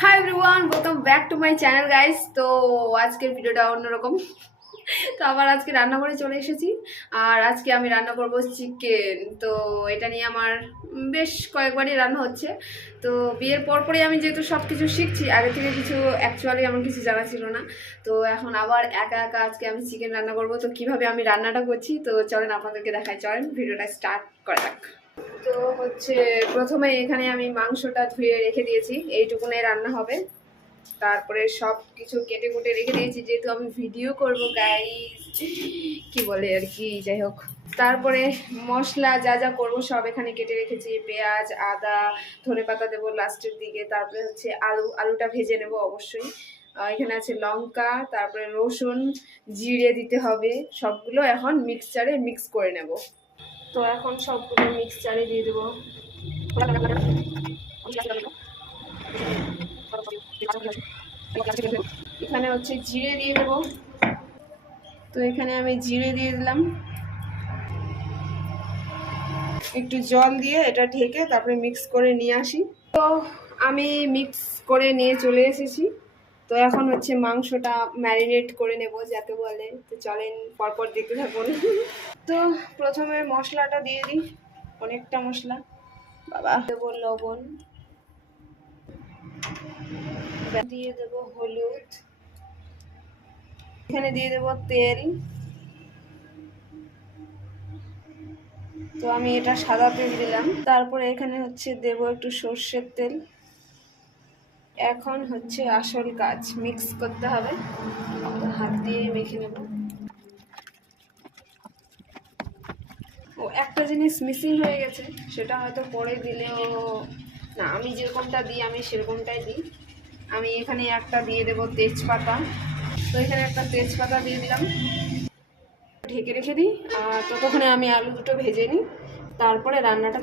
Hi everyone, welcome back to my channel guys. তো আজকের ভিডিওটা অন্যরকম। তো আবার আজকে রান্না করে চলে এসেছি। আর আজকে আমি রান্না করব চিকেন। তো এটা নিয়ে আমার বেশ কয়েকবারই রান্না হচ্ছে। তো বিয়ের পরপরই আমি যেহেতু সব কিছু শিখছি, আগে থেকে কিছু অ্যাকচুয়ালি আমার কিছু জানা ছিল না। তো এখন আবার একা একা আজকে আমি চিকেন রান্না করব। তো কিভাবে আমি রান্নাটা করছি তো চলেন আপনাদেরকে দেখাই, চলেন ভিডিওটা স্টার্ট করা যাক। তো হচ্ছে প্রথমে এখানে আমি মাংসটা ধুয়ে রেখে দিয়েছি, এইটুকুনে রান্না হবে। তারপরে সব কিছু কেটে কুটে রেখে দিয়েছি, যেহেতু আমি ভিডিও করব গাইস, কি বলে আর কি, যাই হোক। তারপরে মশলা যা যা করব সব এখানে কেটে রেখেছি, পেঁয়াজ, আদা, ধনেপাতা দেবো লাস্টের দিকে। তারপরে হচ্ছে আলুটা ভেজে নেব অবশ্যই। এখানে আছে লঙ্কা, তারপরে রসুন, জিরে দিতে হবে। সবগুলো এখন মিক্সচারে মিক্স করে নেব। তো এখন সবগুলো মিক্সচারে দিয়ে দেবো। এখানে হচ্ছে জিরে দিয়ে দেবো। তো এখানে আমি জিরে দিয়ে দিলাম, একটু জল দিয়ে এটা ঢেকে তারপরে মিক্স করে নিয়ে আসি। তো আমি মিক্স করে নিয়ে চলে এসেছি। তো এখন হচ্ছে মাংসটা ম্যারিনেট করে নেব যাকে বলে। তো চলেন পরপর দেখতে থাকুন। তো প্রথমে মশলাটা দিয়ে দিই, অনেকটা মশলা, বাবা। দেবো লবণ, দিয়ে দেবো হলুদ, এখানে দিয়ে দেবো তেল। তো আমি এটা সাদা তেল দিলাম। তারপরে এখানে হচ্ছে দেব একটু সর্ষের তেল। এখন হচ্ছে আসল কাজ, মিক্স করতে হবে, হাত দিয়ে মেখে নেব। ও একটা জিনিস মিসিং হয়ে গেছে, সেটা হয়তো পরে দিলেও, না আমি যেরকমটা দিই আমি সেরকমটাই দিই। আমি এখানে একটা দিয়ে দেব তেজপাতা। তো এখানে একটা তেজপাতা দিয়ে দিলাম, ঢেকে রেখে দিই। আর ততক্ষণে আমি আলু দুটো ভেজে নিই, তারপরে রান্নাটা